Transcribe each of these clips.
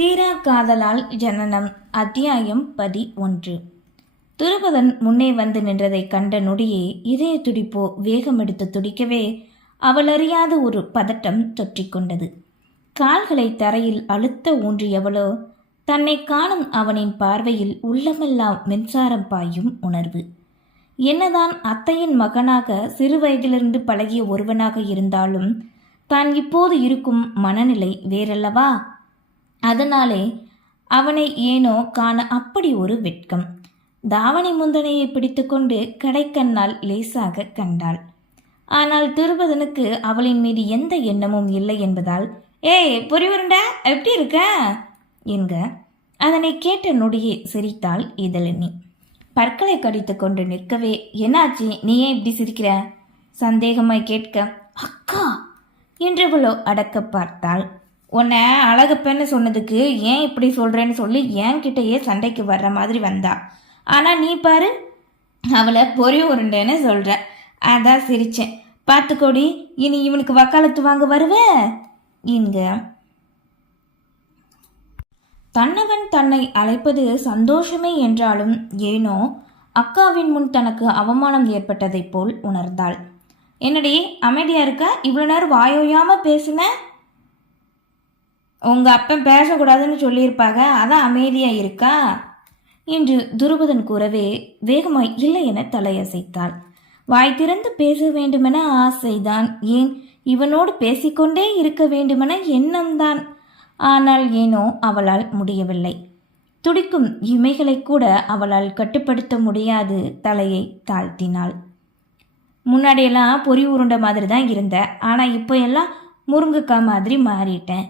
தீரா காதலால் ஜனனம் அத்தியாயம் பதி ஒன்று துருபதன் முன்னே வந்து நின்றதைக் கண்ட நொடியே இதய துடிப்போ வேகமெடுத்து துடிக்கவே அவளறியாத ஒரு பதட்டம் தொற்றிக்கொண்டது கால்களை தரையில் அழுத்த ஊன்றியவளோ தன்னை காணும் அவனின் பார்வையில் உள்ளமெல்லாம் மின்சாரம் பாயும் உணர்வு. என்னதான் அத்தையின் மகனாக சிறு வயதிலிருந்து பழகிய ஒருவனாக இருந்தாலும் தான் இப்போது இருக்கும் மனநிலை வேறல்லவா? அதனாலே அவனை ஏனோ காண அப்படி ஒரு வெட்கம். தாவணி முந்தனையை பிடித்துக்கொண்டு கடைக்கண்ணால் லேசாக கண்டாள். ஆனால் துருபதனுக்கு அவளின் மீது எந்த எண்ணமும் இல்லை என்பதால் ஏய் பொறிவுருண்டா எப்படி இருக்க? என்க. அதனை கேட்ட நொடியே சிரித்தாள் இதழினி. பற்களை கடித்து கொண்டு நிற்கவே என்னாச்சு நீ ஏன் இப்படி சிரிக்கிற? சந்தேகமாய் கேட்க அக்கா! என்றவளோ அடக்க பார்த்தாள். உன்னை அழகப்பன்னு சொன்னதுக்கு ஏன் இப்படி சொல்கிறேன்னு சொல்லி என்கிட்டயே சண்டைக்கு வர்ற மாதிரி வந்தா. ஆனால் நீ பாரு அவளை பொறி உருண்டேன்னு சொல்கிற அதான் சிரிச்சேன். பார்த்துக்கோடி இனி இவனுக்கு வக்காலத்து வாங்க வருவ? இங்க. தன்னவன் தன்னை அழைப்பது சந்தோஷமே என்றாலும் ஏனோ அக்காவின் முன் தனக்கு அவமானம் ஏற்பட்டதைப் போல் உணர்ந்தாள். என்னடி அமைதியா இருக்க? இவ்வளோ நேரம் வாயோயாம பேசின? உங்கள் அப்பன் பேசக்கூடாதுன்னு சொல்லியிருப்பாங்க அதான் அமைதியாக இருக்கா? என்று துருபதன் கூறவே வேகமாய் இல்லை என தலையசைத்தாள். வாய் திறந்து பேச வேண்டுமென ஆசைதான். ஏன் இவனோடு பேசிக்கொண்டே இருக்க வேண்டுமென எண்ணம்தான். ஆனால் ஏனோ அவளால் முடியவில்லை. துடிக்கும் இமைகளை கூட அவளால் கட்டுப்படுத்த முடியாது தலையை தாழ்த்தினாள். முன்னாடியெல்லாம் பொறி உருண்டை மாதிரி தான் இருந்த ஆனால் இப்போ எல்லாம் முருங்கைக்காய் மாதிரி மாறிட்டேன்.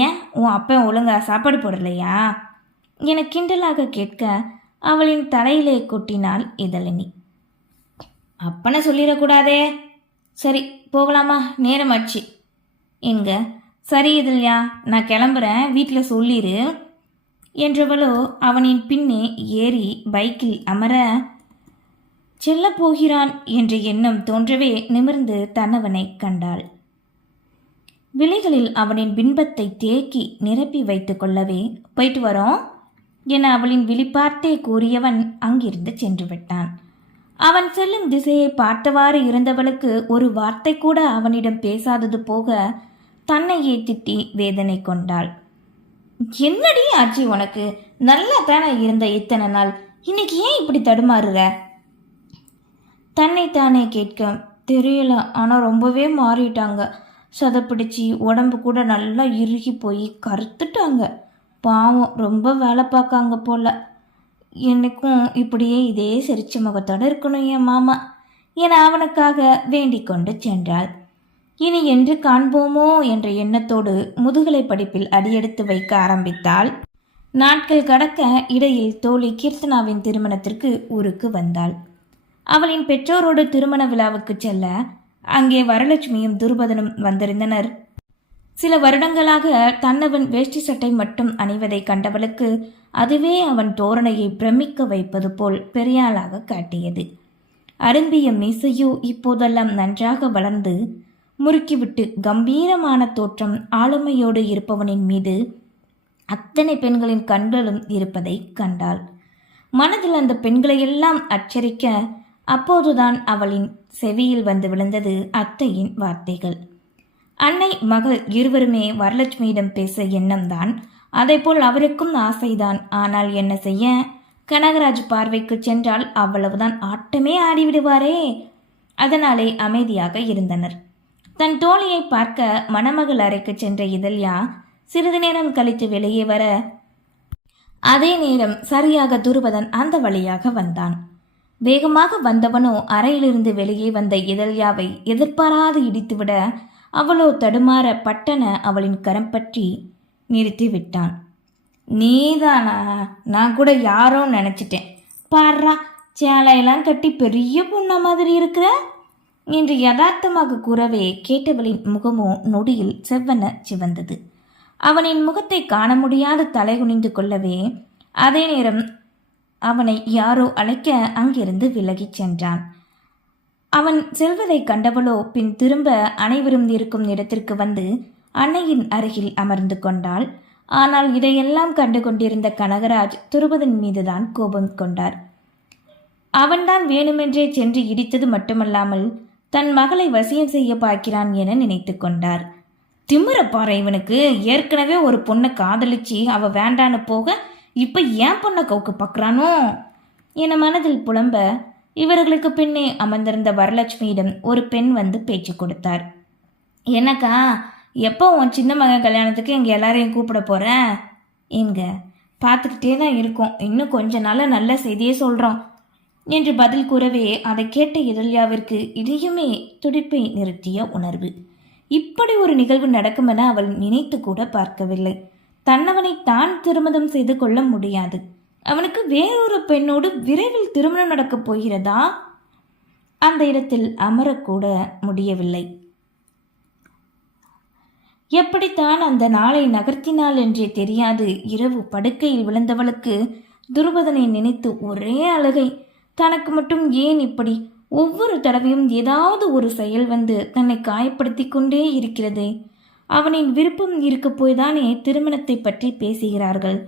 ஏன் உன் அப்பன் ஒழுங்கா சாப்பாடு போடலையா? என கிண்டலாக கேட்க அவளின் தலையிலே கொட்டினாள் இதழினி. அப்பனை சொல்லிடக்கூடாதே. சரி போகலாமா? நேரமாச்சு. என்க சரி இதழ்யா நான் கிளம்புறேன் வீட்டில் சொல்லிடு என்றவளோ அவனின் பின்னே ஏறி பைக்கில் அமர செல்லப் போகிறான் என்ற எண்ணம் தோன்றவே நிமிர்ந்து தன்னவனை கண்டாள். விழிகளில் அவனின் பின்பத்தை தேக்கி நிரப்பி வைத்து கொள்ளவே போயிட்டு வரோம் என அவளின் விழிப்பார்த்தே கூறியவன் அங்கிருந்து சென்று விட்டான். அவன் செல்லும் திசையை பார்த்தவாறு இருந்தவளுக்கு ஒரு வார்த்தை கூட அவனிடம் பேசாதது போக தன்னையே திட்டி வேதனை கொண்டாள். என்னடி ஆச்சு உனக்கு? நல்லா தானே இருந்த இத்தனை நாள்? இன்னைக்கு ஏன் இப்படி தடுமாறுற? தானே கேட்க தெரியல. ஆனால் ரொம்பவே மாறிட்டாங்க. சதப்பிடிச்சி. உடம்பு கூட நல்லா இறுகி போய் கருத்துட்டாங்க பாவம் ரொம்ப வேலை பார்க்காங்க போல. எனக்கும் இப்படியே இதே சிரிச்ச முகத்தோடு இருக்கணும் என் மாமா. என அவனுக்காக வேண்டிக் கொண்டு சென்றாள். இனி என்று காண்போமோ என்ற எண்ணத்தோடு முதுகலை படிப்பில் அடியெடுத்து வைக்க ஆரம்பித்தாள். நாட்கள் கடக்க இடையில் தோழி கீர்த்தனாவின் திருமணத்திற்கு ஊருக்கு வந்தாள். அவளின் பெற்றோரோடு திருமண விழாவுக்கு செல்ல அங்கே வரலட்சுமியும் துருபதனும் வந்திருந்தனர். சில வருடங்களாக தன்னவன் வேஷ்டி சட்டை மட்டும் அணிவதை கண்டவளுக்கு அதுவே அவன் தோரணையை பிரமிக்க வைப்பது போல் பெரியாளாக காட்டியது. அரும்பிய மீசையோ இப்போதெல்லாம் நன்றாக வளர்ந்து முறுக்கிவிட்டு கம்பீரமான தோற்றம் ஆளுமையோடு இருப்பவனின் மீது அத்தனை பெண்களின் கண்களும் இருப்பதை கண்டாள். மனதில் அந்த பெண்களையெல்லாம் அச்சரிக்க அப்போதுதான் அவளின் செவியில் வந்து விழுந்தது அத்தையின் வார்த்தைகள். அன்னை மகள் இருவருமே வரலட்சுமியிடம் பேச எண்ணம்தான். அதேபோல் அவருக்கும் ஆசைதான். ஆனால் என்ன செய்ய? கனகராஜ் பார்வைக்கு சென்றால் அவ்வளவுதான் ஆட்டமே ஆடிவிடுவாரே. அதனாலே அமைதியாக இருந்தனர். தன் தோழியை பார்க்க மணமகள் அறைக்கு சென்ற இதழ்யா சிறிது நேரம் கழித்து வெளியே வர அதே நேரம் சரியாக துருபதன் அந்த வழியாக வந்தான். வேகமாக வந்தவனோ அறையிலிருந்து வெளியே வந்த இதழ்யாவை எதிர்பாராது இடித்துவிட அவளோ தடுமாற பட்டன அவளின் கரம் பற்றி நிறுத்தி விட்டான் நீதானா? நான் கூட யாரோ நினச்சிட்டேன். பாடுறா சேலையெல்லாம் கட்டி பெரிய பொண்ணை மாதிரி இருக்கிற? என்று யதார்த்தமாக கூறவே கேட்டவளின் முகமோ நொடியில் செவ்வன சிவந்தது. அவனின் முகத்தை காண முடியாத தலைகுனிந்து கொள்ளவே அதே நேரம் அவனை யாரோ அழைக்க அங்கிருந்து விலகிச் சென்றான். அவன் செல்வதை கண்டவளோ பின் திரும்ப அனைவரும் இருக்கும் இடத்திற்கு வந்து அன்னையின் அருகில் அமர்ந்து கொண்டாள். ஆனால் இதையெல்லாம் கண்டு கொண்டிருந்த கனகராஜ் துருபதன் மீதுதான் கோபம் கொண்டார். அவன்தான் வேணுமென்றே சென்று இடித்தது மட்டுமல்லாமல் தன் மகளை வசியம் செய்ய பார்க்கிறான் என நினைத்து கொண்டார். திமிரப்பாறை இவனுக்கு! ஏற்கனவே ஒரு பொண்ணை காதலிச்சு அவ வேண்டான்னு போக இப்போ ஏன் பொண்ணை கவுக்கு பார்க்குறானோ என மனதில் புலம்ப இவர்களுக்கு பின்னே அமர்ந்திருந்த வரலட்சுமியிடம் ஒரு பெண் வந்து பேச்சு கொடுத்தார். என்னக்கா எப்போ உன் சின்ன மகன் கல்யாணத்துக்கு எங்கள் எல்லாரையும் கூப்பிட போகிறேன் எங்க? பார்த்துக்கிட்டே தான் இருக்கோம். இன்னும் கொஞ்ச நாளாக நல்ல செய்தியே சொல்கிறோம் என்று பதில் கூறவே அதை கேட்ட இதழ்யாவிற்கு இதையுமே துடிப்பை நிறுத்திய உணர்வு. இப்படி ஒரு நிகழ்வு நடக்கும் என அவள் நினைத்து கூட பார்க்கவில்லை. தன்னவனை தான் திருமணம் செய்து கொள்ள முடியாது. அவனுக்கு வேறொரு பெண்ணோடு விரைவில் திருமணம் நடக்கப் போகிறதா? அந்த இடத்தில் அமரக்கூட முடியவில்லை. எப்படித்தான் அந்த நாளை நகர்த்தினாள் என்றே தெரியாது. இரவு படுக்கையில் விழுந்தவளுக்கு துருபதனை நினைத்து ஒரே அழுகை. தனக்கு மட்டும் ஏன் இப்படி? ஒவ்வொரு தடவையும் ஏதாவது ஒரு செயல் வந்து தன்னை காயப்படுத்தி கொண்டே இருக்கிறதே. அவனின் விருப்பம் இருக்க போய்தானே திருமணத்தை பற்றி பேசுகிறார்கள்.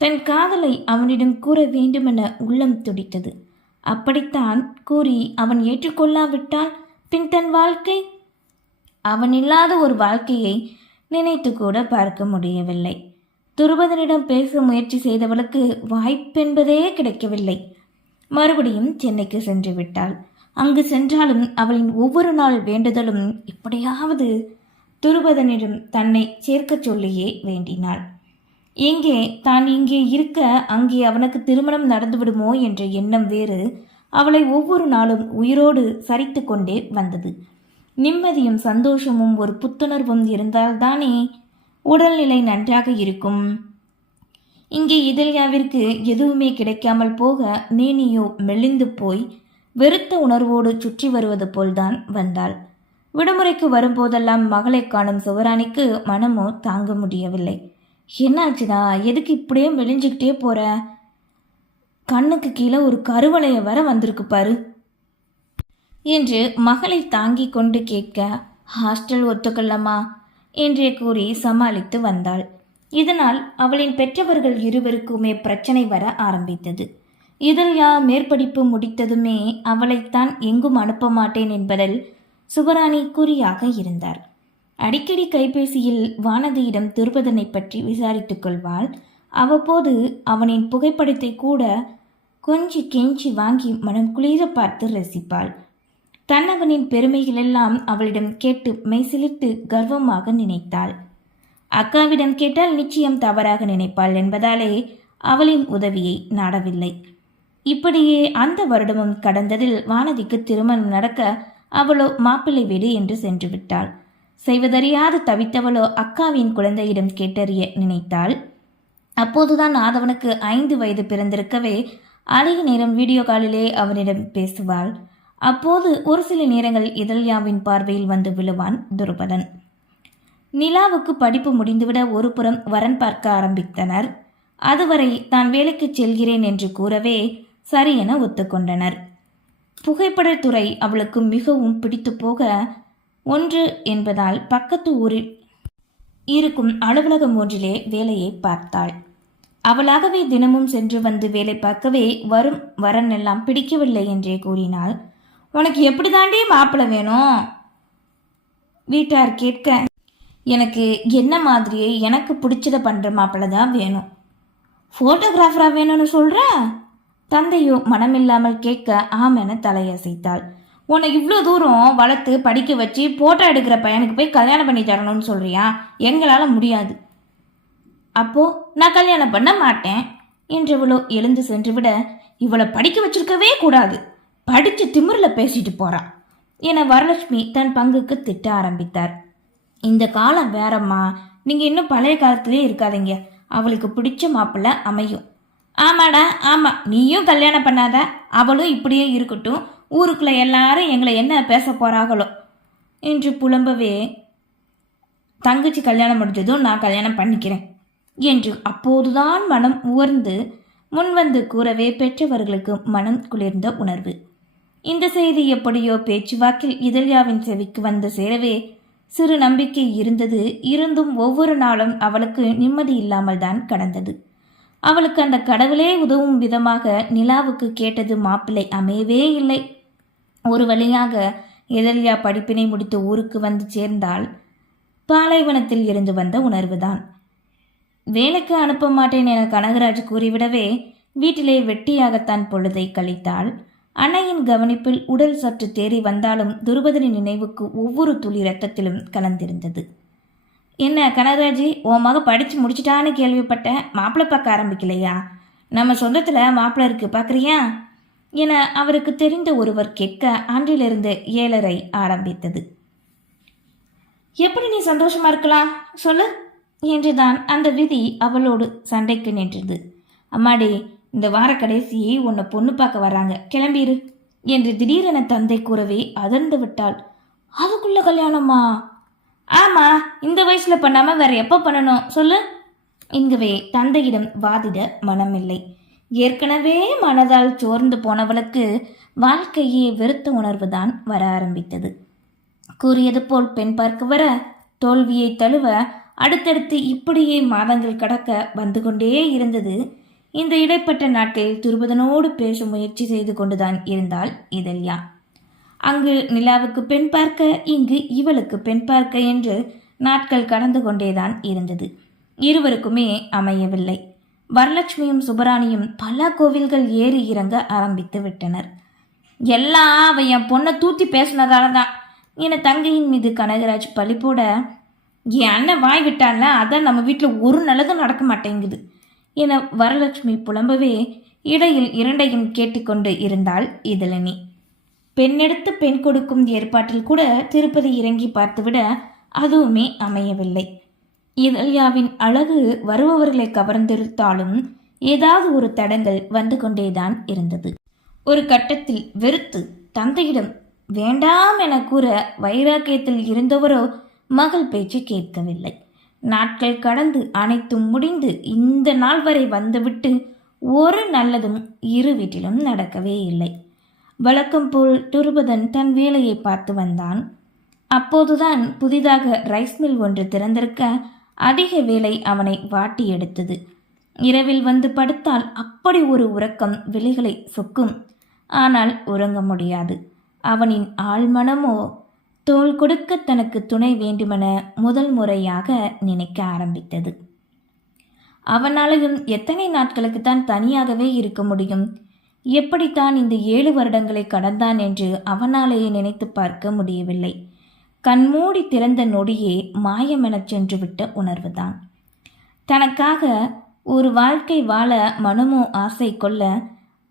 தன் காதலை அவனிடம் கூற வேண்டுமென உள்ளம் துடித்தது. அப்படித்தான் கூறி அவன் ஏற்றுக்கொள்ளாவிட்டால் பின் தன் வாழ்க்கை? அவன் இல்லாத ஒரு வாழ்க்கையை நினைத்து கூட பார்க்க முடியவில்லை. துருபதனிடம் பேச முயற்சி செய்தவளுக்கு வாய்ப்பென்பதே கிடைக்கவில்லை. மறுபடியும் சென்னைக்கு சென்று விட்டாள். அங்கு சென்றாலும் அவளின் ஒவ்வொரு நாள் வேண்டுதலும் எப்படியாவது துருபதனிடம் தன்னை சேர்க்கச் சொல்லியே வேண்டினாள். எங்கே தான் இங்கே இருக்க அங்கே அவனுக்கு திருமணம் நடந்துவிடுமோ என்ற எண்ணம் வேறு அவளை ஒவ்வொரு நாளும் உயிரோடு சரித்து கொண்டே வந்தது. நிம்மதியும் சந்தோஷமும் ஒரு புத்துணர்வும் இருந்தால்தானே உடல்நிலை நன்றாக இருக்கும். இங்கே இதழ்யாவிற்கு எதுவுமே கிடைக்காமல் போக நேனியோ மெலிந்து போய் வெறுத்த உணர்வோடு சுற்றி வருவது போல்தான் வந்தாள். விடுமுறைக்கு வரும்போதெல்லாம் மகளை காணும் சிவராணிக்கு மனமோ தாங்க முடியவில்லை. என்னாச்சுதா எதுக்கு இப்படியே மெலிஞ்சுக்கிட்டே போற? கண்ணுக்கு கீழே ஒரு கருவளைய வர வந்திருக்கு பாரு என்று மகளை தாங்கி கொண்டு கேட்க ஹாஸ்டல் ஒத்துக்கொள்ளமா? என்றே கூறி சமாளித்து வந்தாள். இதனால் அவளின் பெற்றவர்கள் இருவருக்குமே பிரச்சனை வர ஆரம்பித்தது. இதழ்யா மேற்படிப்பு முடித்ததுமே அவளைத்தான் எங்கும் அனுப்ப மாட்டேன் என்பதில் சுபராணி குறியாக இருந்தார். அடிக்கடி கைபேசியில் வானதியிடம் துருபதனை பற்றி விசாரித்துக் கொள்வாள். அவ்வப்போது அவனின் புகைப்படத்தை கூட கொஞ்சி கெஞ்சி வாங்கி மனம் குளிர பார்த்து ரசிப்பாள். தன்னவனின் பெருமைகளெல்லாம் அவளிடம் கேட்டு மெய்சிலிட்டு கர்வமாக நினைத்தாள். அக்காவிடம் கேட்டால் நிச்சயம் தவறாக நினைப்பாள் என்பதாலே அவளின் உதவியை நாடவில்லை. இப்படியே அந்த வருடமும் கடந்ததில் வானதிக்கு திருமணம் நடக்க அவளோ மாப்பிள்ளை வீடு என்று சென்று விட்டாள் செய்வதறியாது தவித்தவளோ அக்காவின் குழந்தையிடம் கேட்டறிய நினைத்தாள். அப்போதுதான் ஆதவனுக்கு ஐந்து வயது பிறந்திருக்கவே அதிக நேரம் வீடியோ காலிலே அவனிடம் பேசுவாள். அப்போது ஒரு சில நேரங்கள் இதழ்யாவின் பார்வையில் வந்து விழுவான் துருபதன். நிலாவுக்கு படிப்பு முடிந்துவிட ஒரு புறம் வரன் பார்க்க ஆரம்பித்தனர். அதுவரை தான் வேலைக்கு செல்கிறேன் என்று கூறவே சரி என ஒத்துக்கொண்டனர். புகைப்படத்துறை அவளுக்கு மிகவும் பிடித்து போக ஒன்று என்பதால் பக்கத்து ஊரில் இருக்கும் அலுவலகம் ஒன்றிலே வேலையை பார்த்தாள். அவளாகவே தினமும் சென்று வந்து வேலை பார்க்கவே வரும் வரன் எல்லாம் பிடிக்கவில்லை என்றே கூறினாள். உனக்கு எப்படி தாண்டி மாப்பிள்ள வேணும்? வீட்டார் கேட்க எனக்கு என்ன மாதிரியே எனக்கு பிடிச்சத பண்ணுற மாப்பிள்ள தான் வேணும். ஃபோட்டோகிராஃபராக வேணும்னு சொல்கிற தந்தையோ மனமில்லாமல் கேட்க ஆமென தலையசைத்தாள். உன்னை இவ்வளோ தூரம் வளர்த்து படிக்க வச்சு ஃபோட்டோ எடுக்கிற பையனுக்கு போய் கல்யாணம் பண்ணி தரணும்னு சொல்கிறியா எங்களால் முடியாது. அப்போ நான் கல்யாணம் பண்ண மாட்டேன் என்றவளோ எழுந்து சென்று விட இவளை படிக்க வச்சிருக்கவே கூடாது. படித்து திமிரில் பேசிட்டு போறா என வரலட்சுமி தன் பங்குக்கு திட்ட ஆரம்பித்தார். இந்த காலம் வேறம்மா. நீங்கள் இன்னும் பழைய காலத்திலே இருக்காதீங்க. அவளுக்கு பிடிச்ச மாப்பிள்ளை அமையும். ஆமாடா ஆமாம் நீயும் கல்யாணம் பண்ணாத. அவளும் இப்படியே இருக்கட்டும். ஊருக்குள்ளே எல்லாரும் எங்களை என்ன பேச போகிறாங்களோ என்று புலம்பவே தங்கச்சி கல்யாணம் முடிஞ்சதும் நான் கல்யாணம் பண்ணிக்கிறேன் என்று அப்போதுதான் மனம் உயர்ந்து முன்வந்து கூறவே பெற்றவர்களுக்கு மனம் குளிர்ந்த உணர்வு. இந்த செய்தி எப்படியோ பேச்சுவாக்கில் இதழ்யாவின் செவிக்கு வந்து சேரவே சிறு நம்பிக்கை இருந்தது. இருந்தும் ஒவ்வொரு நாளும் அவளுக்கு நிம்மதி இல்லாமல் தான் கடந்தது. அவளுக்கு அந்த கடவுளே உதவும் விதமாக நிலாவுக்கு கேட்டது மாப்பிள்ளை அமையவே இல்லை. ஒரு வழியாக எதல்யா படிப்பினை முடித்து ஊருக்கு வந்து சேர்ந்தால் பாலைவனத்தில் இருந்து வந்த உணர்வுதான். வேலைக்கு அனுப்ப மாட்டேன் என கனகராஜ் கூறிவிடவே வீட்டிலே வெட்டியாகத்தான் பொழுதை கழித்தாள். அன்னையின் கவனிப்பில் உடல் சற்று தேறி வந்தாலும் துருபதனின் நினைவுக்கு ஒவ்வொரு துளி ரத்தத்திலும் கலந்திருந்தது. என்ன கனகராஜி உன் மக படித்து முடிச்சிட்டான்னு கேள்விப்பட்டேன் மாப்பிள்ளை பார்க்க ஆரம்பிக்கலையா? நம்ம சொந்தத்தில் மாப்பிள்ளை இருக்கு பார்க்குறியா? என அவருக்கு தெரிந்த ஒருவர் கேட்க அன்றிலிருந்து ஏழரை ஆரம்பித்தது. எப்படி நீ சந்தோஷமா இருக்கலாம் சொல்லு என்றுதான் அந்த விதி அவளோடு சண்டைக்கு நின்றது. அம்மாடி இந்த வார கடைசியை உன்னை பொண்ணு பார்க்க வராங்க கிளம்பிரு என்று திடீரென தந்தை கூறவே அதிர்ந்து விட்டாள். அதுக்குள்ள கல்யாணமா? ஆமா இந்த வயசுல பண்ணாம வேற எப்போ பண்ணணும்? சொல்லு. இங்கவே தந்தையிடம் வாதிட மனமில்லை. ஏற்கனவே மனதால் சோர்ந்து போனவளுக்கு வாழ்க்கையே வெறுத்த உணர்வுதான் வர ஆரம்பித்தது. கூறியது போல் பெண் பார்க்க வர தோல்வியை தழுவ அடுத்தடுத்து இப்படியே மாதங்கள் கடக்க வந்து கொண்டே இருந்தது. இந்த இடைப்பட்ட நாட்களில் துருபதனோடு பேசும் முயற்சி செய்து கொண்டுதான் இருந்தாள் இதழ்யா. அங்கு நிலாவுக்கு பெண் பார்க்க இங்கு இவளுக்கு பெண் பார்க்க என்று நாட்கள் கடந்து கொண்டேதான் இருந்தது. இருவருக்குமே அமையவில்லை. வரலட்சுமியும் சுப்பராணியும் பல கோவில்கள் ஏறி இறங்க ஆரம்பித்து விட்டனர். எல்லாம் அவ என் பொண்ணை தூத்தி பேசினதால தான் என தங்கையின் மீது கனகராஜ் பழி போட என் அண்ணன் வாய் விட்டான்ல அதான் நம்ம வீட்டில் ஒரு நல்லதும் நடக்க மாட்டேங்குது என வரலட்சுமி புலம்பவே இடையில் இரண்டையும் கேட்டுக்கொண்டு இருந்தாள் இதழினி. பெண்ணெடுத்து பெண் கொடுக்கும் ஏற்பாட்டில் கூட திருப்பதி இறங்கி பார்த்துவிட அதுவுமே அமையவில்லை. இதழ்யாவின் அழகு வருபவர்களை கவர்ந்திருத்தாலும் ஏதாவது ஒரு தடங்கள் வந்து கொண்டேதான் இருந்தது. ஒரு கட்டத்தில் வெறுத்து தந்தையிடம் வேண்டாம் என கூற வைராக்கியத்தில் இருந்தவரோ மகள் பேச்சு கேட்கவில்லை. நாட்கள் கடந்து அனைத்தும் முடிந்து இந்த நாள் வரை வந்துவிட்டு ஒரு நல்லதும் இரு வீட்டிலும் நடக்கவே இல்லை. வழக்கம் போல் துருபதன் தன் வேலையை பார்த்து வந்தான். அப்போதுதான் புதிதாக ரைஸ் மில் ஒன்று திறந்திருக்க அதிக வேலை அவனை வாட்டி எடுத்தது. இரவில் வந்து படுத்தால் அப்படி ஒரு உறக்கம் விழிகளை சொக்கும். ஆனால் உறங்க முடியாது. அவனின் ஆழ்மனமோ தோல் கொடுக்க தனக்கு துணை வேண்டுமென முதல் முறையாக நினைக்க ஆரம்பித்தது. அவனாலையும் எத்தனை நாட்களுக்கு தான் தனியாகவே இருக்க முடியும்? எப்படித்தான் இந்த ஏழு வருடங்களை கடந்தான் என்று அவனாலேயே நினைத்து பார்க்க முடியவில்லை. கண்மூடி திறந்த நொடியே மாயமெனச் சென்றுவிட்ட உணர்வுதான். தனக்காக ஒரு வாழ்க்கை வாழ மனமோ ஆசை கொள்ள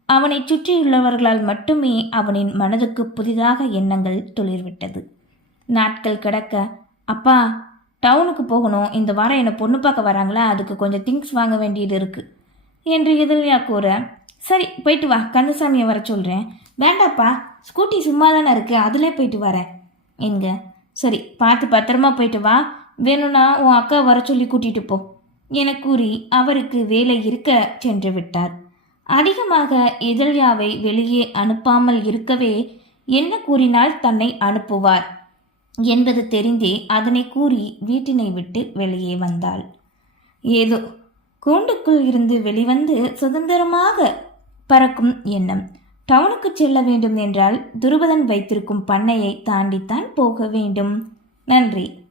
அவனைச் சுற்றியுள்ளவர்களால் மட்டுமே அவனின் மனதுக்கு புதிதாக எண்ணங்கள் துளிர்விட்டது. நாட்கள் கிடக்க அப்பா டவுனுக்கு போகணும். இந்த வாரம் என்னை பொண்ணு பார்க்க வராங்களா? அதுக்கு கொஞ்சம் திங்ஸ் வாங்க வேண்டியது இருக்குது என்று எதிரியா கூற சரி போயிட்டு வா. கந்தசாமியை வர சொல்கிறேன் வேண்டாப்பா ஸ்கூட்டி சும்மா தானே இருக்குது அதிலே போயிட்டு வரேன். எங்க? சரி பார்த்து பத்திரமா போயிட்டு வா. வேணும்னா உன் அக்கா வர சொல்லி கூட்டிகிட்டு போ. என கூறி அவருக்கு வேலை இருக்க சென்று விட்டார். அதிகமாக எதிர்யாவை வெளியே அனுப்பாமல் இருக்கவே என்ன கூறினால் தன்னை அனுப்புவார் என்பது தெரிந்தே அதனை கூறி வீட்டினை விட்டு வெளியே வந்தாள். ஏதோ கூண்டுக்குள் இருந்து வெளிவந்து சுதந்திரமாக பறக்கும் எண்ணம். டவுனுக்கு செல்ல வேண்டும் என்றால் துருபதன் வைத்திருக்கும் பண்ணையை தாண்டித்தான் போக வேண்டும். நன்றி.